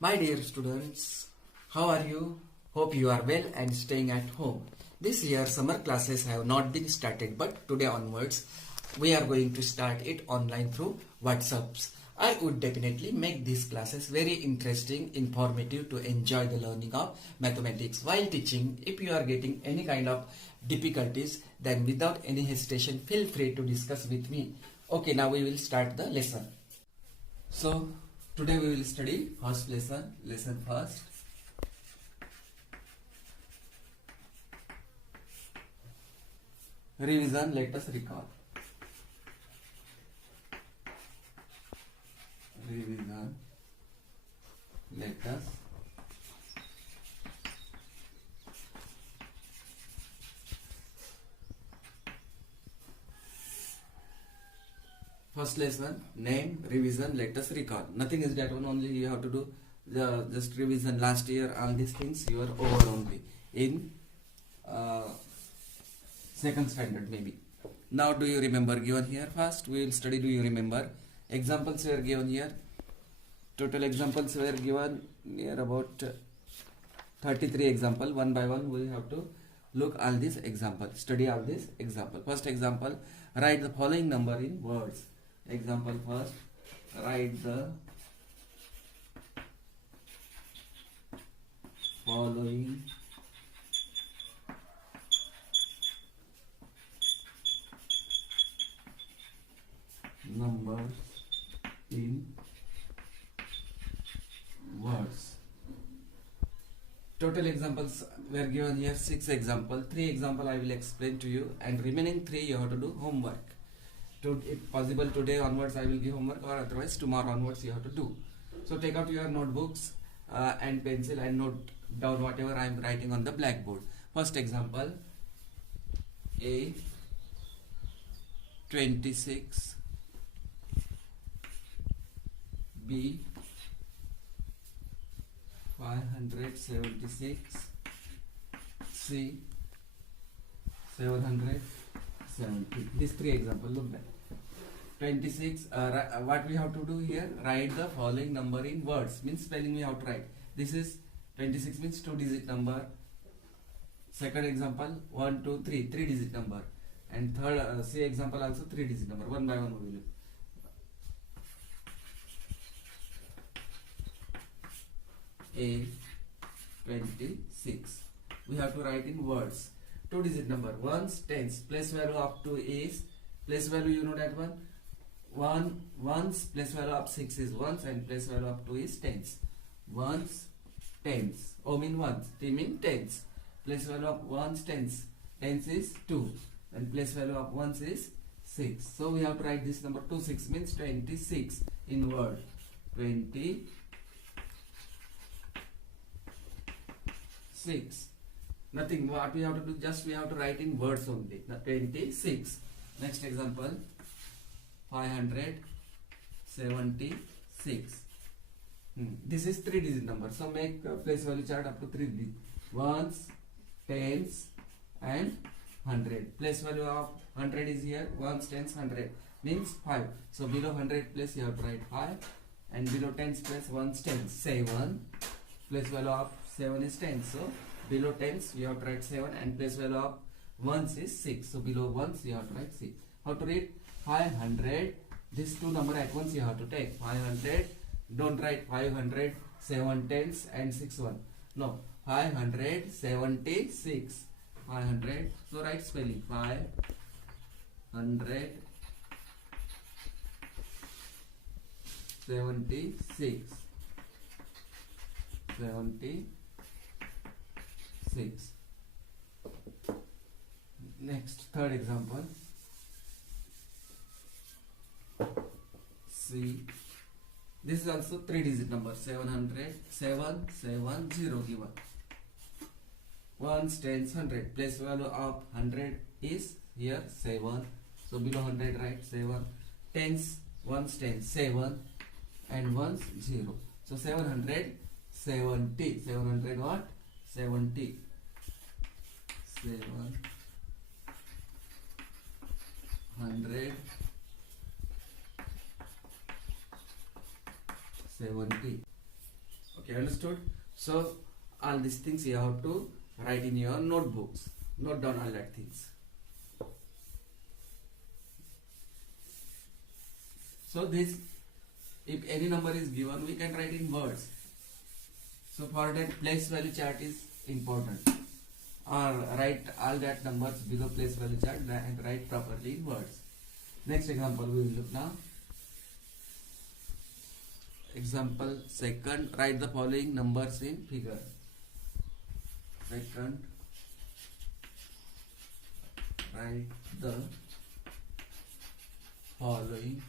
My dear students, how are you? Hope you are well and staying at home. This year summer classes have not been started, but today onwards we are going to start it online through WhatsApps. I would definitely make these classes very interesting, informative to enjoy the learning of mathematics while teaching. If you are getting any kind of difficulties, then without any hesitation feel free to discuss with me. Okay, now we will start the lesson. So today we will study first lesson first. Revision, let us recall. Revision, let us first lesson, name, revision, let us recall. Nothing is that one, only you have to do the just revision last year, all these things you are over only in second standard maybe. Now do you remember given here? First we will study do you remember. Examples were given here. Total examples were given here about 33 example. One by one we have to look all these examples, study all these example. First example, write the following number in words. Example first, write the following numbers in words. Total examples were given here 6 example. 3 example I will explain to you, and remaining 3 you have to do homework. If possible today onwards I will give homework, or otherwise tomorrow onwards you have to do. So take out your notebooks and pencil and note down whatever I am writing on the blackboard. First example, A 26, B 576, C 770. These 3 examples, look back. 26, what we have to do here, write the following number in words, means spelling we have to write. This is 26 means 2-digit number. Second example, 1, 2, 3, 3-digit number. And third, C example also 3-digit number. One by one we will. A 26. We have to write in words. 2-digit number. Ones, tens. Place value up to is, place value you know that one. Ones, place value up 6 is ones, and place value up 2 is tens. Ones, tens. O mean ones. T mean tens. Place value of ones, tens. Tens is 2. And place value of ones is 6. So we have to write this number 26 means 26 in word. 26. Nothing. What we have to do, just we have to write in words only. 26. Next example, 576. This is 3-digit number. So make place value chart up to 3 digits. Ones, tens, and 100. Place value of 100 is here. Ones, tens, 100 means 5. So below 100 place you have to write 5, and below tens place ones, tens, 7. Place value of 7 is 10. So below tens you have to write 7, and place value of ones is 6. So below ones you have to write 6. How to read? 500. These two number at once you have to take. 500. Don't write 500, 7 tens and 6 1. No. 576. 500. So write spelling. 576. 76. Next, third example. C. This is also 3-digit number. 700, 770 given. Ones, tens, 100. Place value of 100 is here 7. So below 100 write 7. Tens, ones, tens, 7, and ones 0. So 770. 700 what? 70. 700 70. Okay, understood? So all these things you have to write in your notebooks. Note down all that things. So this, if any number is given, we can write in words. So for that, place value chart is important. Or write all that numbers below place value chart and write properly in words. Next example we will look now. Example second, write the following numbers in figure. Second, write the following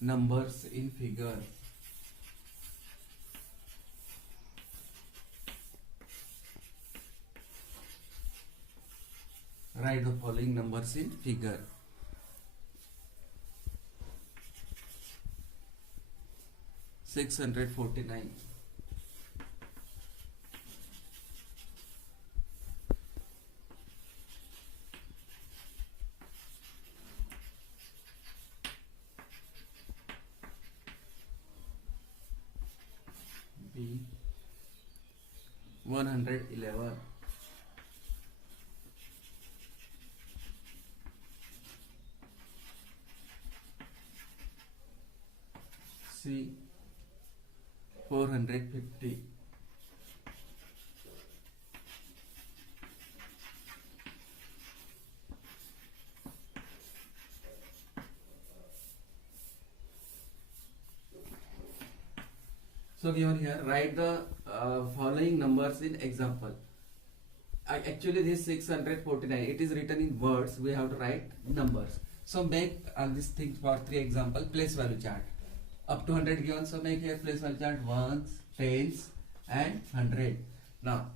numbers in figure. Write the following numbers in figure. $649. B 111. C 450. So given here, write the following numbers in example. Actually this 649, it is written in words, we have to write numbers. So make all these things for 3 example. Place value chart up to 100 given, so make here place value chart ones, tens and 100. Now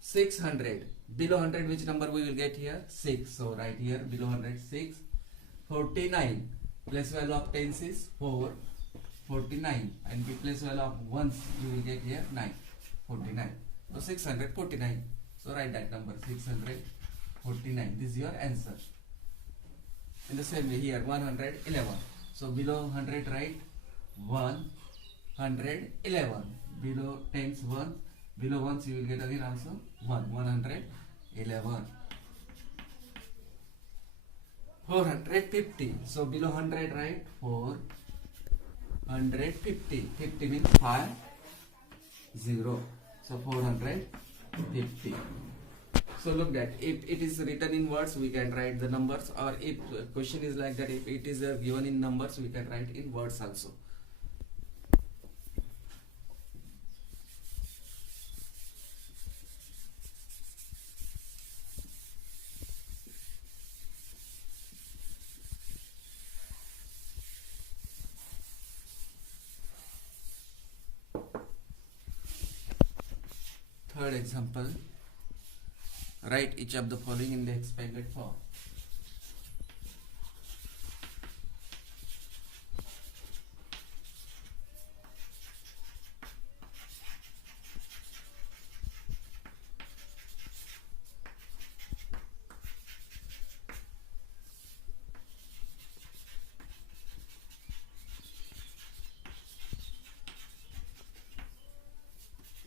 600, below 100 which number we will get here? 6. So write here below 100 6. 49, place value of tens is 4, 49, and the place value of ones you will get here 9, 49. So 649. So write that number 649. This is your answer. In the same way here 111. So below 100 write 111. Below tens 1. Below ones you will get again also 1. 111. 450. So below 100 write 450. 50 means 5 0. So 450. So look that if it is written in words we can write the numbers, or if question is like that, if it is given in numbers we can write in words also. Third example, write each of the following in the expanded form.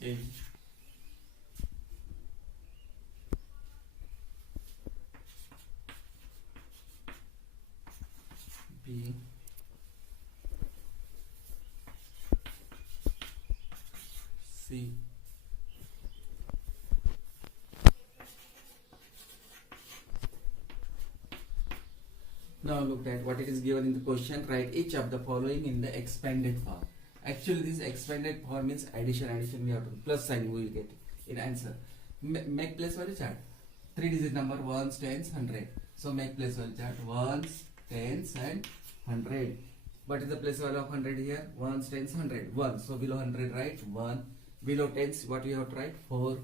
A B C Now look at what it is given in the question. Write each of the following in the expanded form. Actually this expanded form means addition we have to plus sign we will get in answer. Make place value chart. 3 digit number ones, tens, 100. So make place value chart ones, tens and 100. What is the place value of 100 here? Ones, tens, 100. 1. So below 100 write 1. Below tens what you have to write? 4.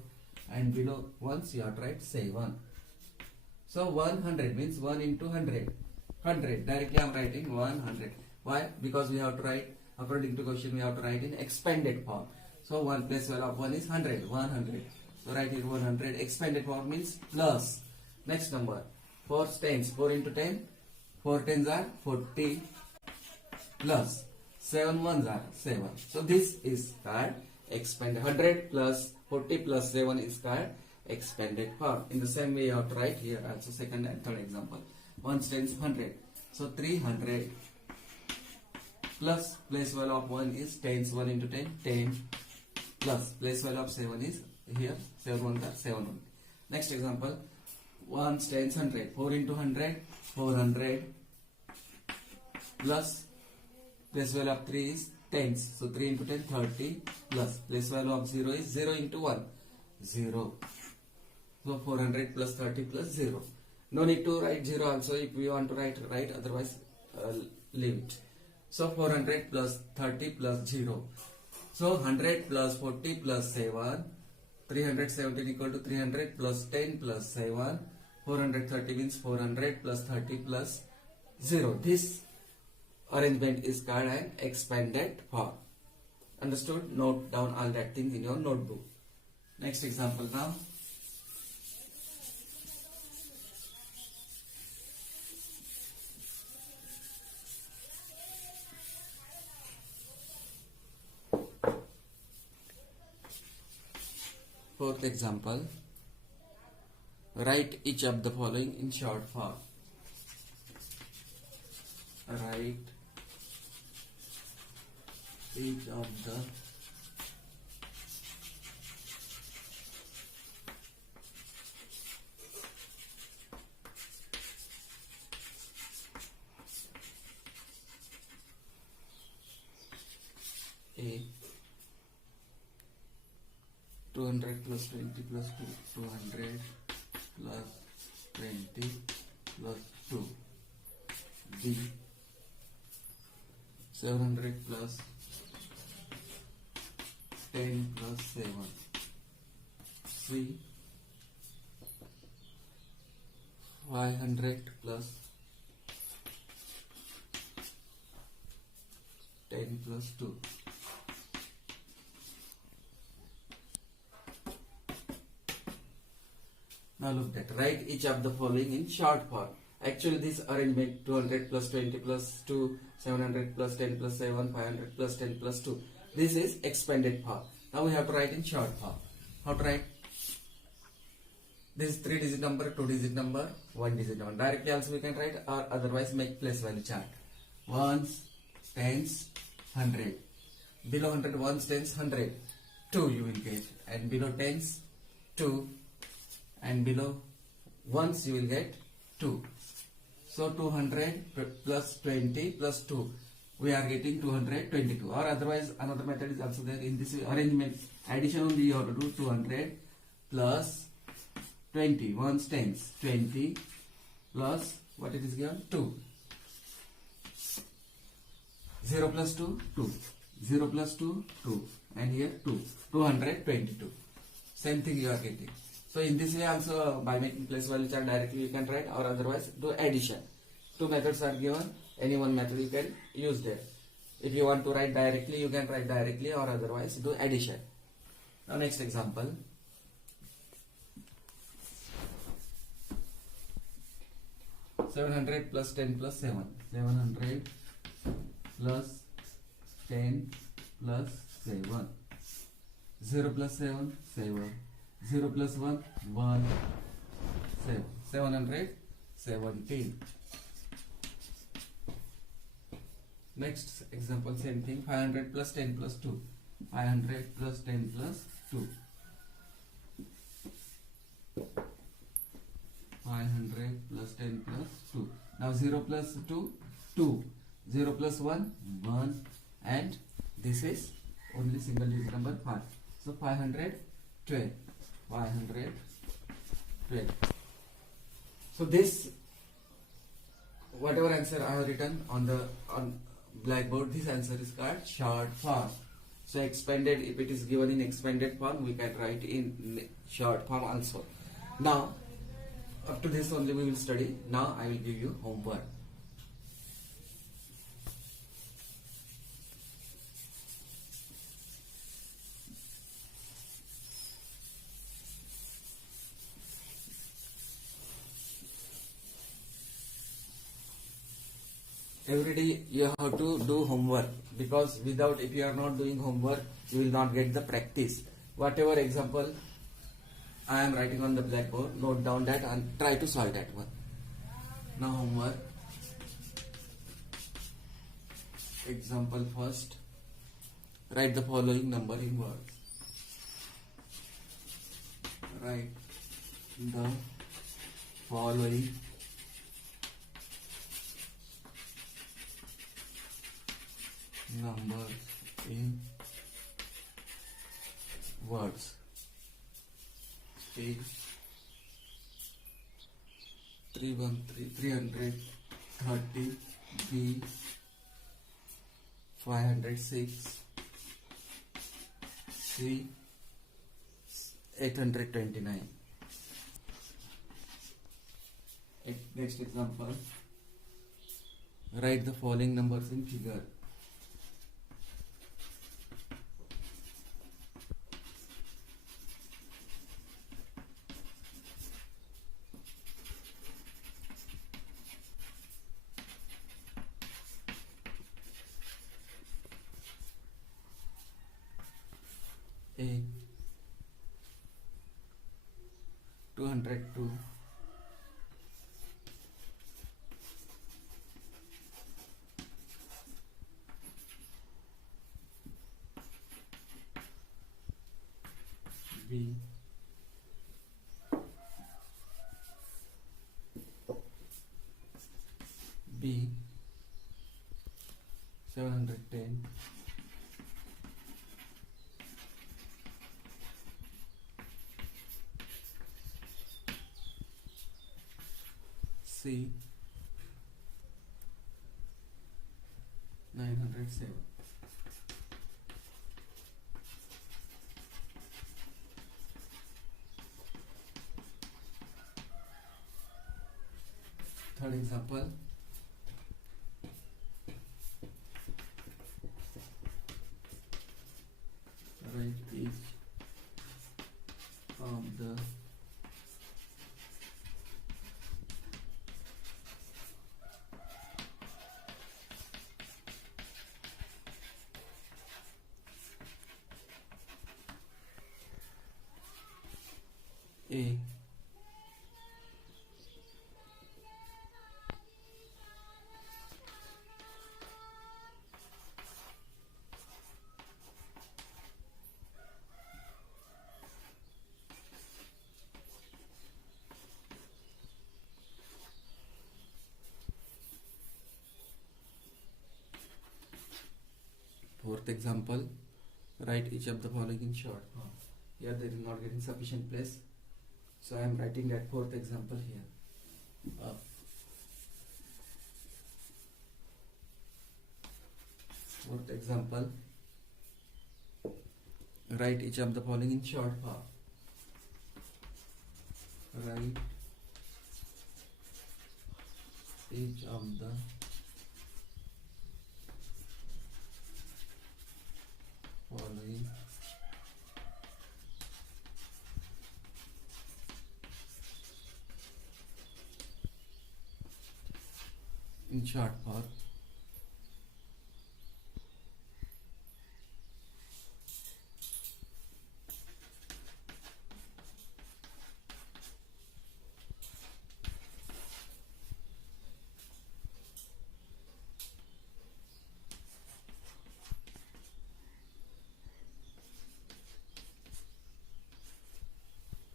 And below ones you have to write 7. So 100 means 1 into 100. 100. Directly I am writing 100. Why? Because we have to write, according to question, we have to write in expanded form. So 1 place value of 1 is 100. 100. So write here 100. Expanded form means plus. Next number. 4 tens. 4 into 10. 4 tens are 40. plus 7 ones are 7. So this is called expanded. 100 plus 40 plus 7 is called expanded form. In the same way you have to write here also second and third example. 1 tens 100. So 300 plus place value of 1 is tens, 1 into 10, 10 plus place value of 7 is here 7 1 are 7 1. Next example, 1 tens 100. 4 into 100, 400 plus place value of 3 is tens. So 3 into 10, 30 plus place value of 0 is 0 into 1, 0. So 400 plus 30 plus 0. No need to write 0 also. If we want to write, otherwise leave it. So 400 plus 30 plus 0. So 100 plus 40 plus 7. 317 equal to 300 plus 10 plus 7. 430 means 400 plus 30 plus 0. This arrangement is called an expanded form. Understood? Note down all that things in your notebook. Next example now. Fourth example. Write each of the following in short form. Write each of the A 200 plus 20 plus 2, 200 plus 20 plus 2. B 700 plus 10 plus 7. C 500 plus 10 plus 2. Now look at, write each of the following in short form. Actually this arrangement 200 plus 20 plus 2, 700 plus 10 plus 7, 500 plus 10 plus 2. This is expanded form. Now we have to write in short form. How to write? This is 3-digit number, 2-digit number, 1-digit number. Directly also we can write, or otherwise make place value chart. Ones, tens, 100. Below 100, ones, tens, 100. 2 you will get. And below tens, 2. And below ones you will get 2. So 200 plus 20 plus 2. We are getting 222. Or otherwise another method is also there. In this arrangement, addition only you have to do 200 plus 20. Ones, tens, 20 plus what it is given? 2. 0 plus 2, 2. 0 plus 2, 2. And here 2. 222. Same thing you are getting. So in this way also, by making place value chart directly you can write, or otherwise do addition. Two methods are given. Any one method you can use there. If you want to write directly, you can write directly, or otherwise do addition. Now next example. $700 plus 10 plus 7. 700 plus 10 plus 7. 0 plus 7, 7. 0 plus 1, 1, 7. 717. Next example, same thing. 500 plus 10 plus 2. 500 plus 10 plus 2. 500 plus 10 plus 2. Now 0 plus 2, 2. 0 plus 1, 1. And this is only single digit number 5. So 512. 512. So this, whatever answer I have written on blackboard, this answer is called short form. So expanded, if it is given in expanded form, we can write in short form also. Now up to this only we will study. Now I will give you homework. every day you have to do homework, because without, if you are not doing homework, you will not get the practice. Whatever example I am writing on the blackboard, note down that and try to solve that one. Now homework. Example first. Write the following number in words. Write the following number in words. A 330, B 506, C 829. Next example. Write the following numbers in figure. A 202, B 710, C 907. Third example. Write each of the A Fourth example. Write each of the following in short. Here there is not getting sufficient place, so I am writing that fourth example here. Fourth example. Write each of the following in short form. Write each of the following in short form.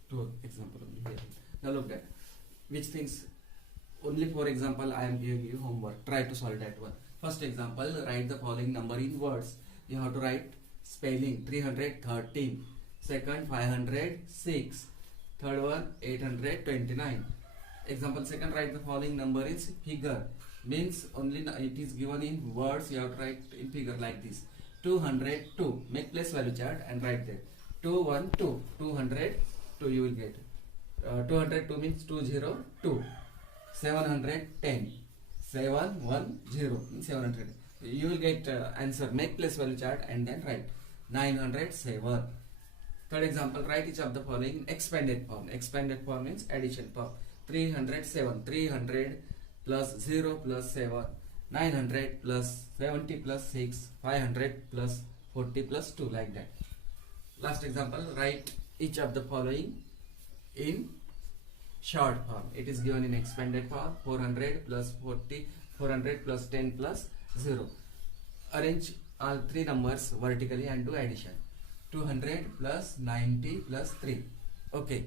Two example only here. Now look at which things. Only for example I am giving you homework. Try to solve that one. First example, write the following number in words. You have to write spelling 313. Second 506. Third one 829. Example second, write the following number in figure. Means only it is given in words, you have to write in figure like this. 202. Make place value chart and write that. 212. 202 you will get. 202 means 202. 710. 710 700. You will get answer. Make place value chart and then write 907. Third example, write each of the following expanded form. Expanded form means addition form. 307. 300 plus 0 plus 7. 900 plus 70 plus 6, 500 plus 40 plus 2, like that. Last example, write each of the following in short form. It is given in expanded form: 400 plus 40, 400 plus 10 plus 0. Arrange all three numbers vertically and do addition. 200 plus 90 plus 3. Okay.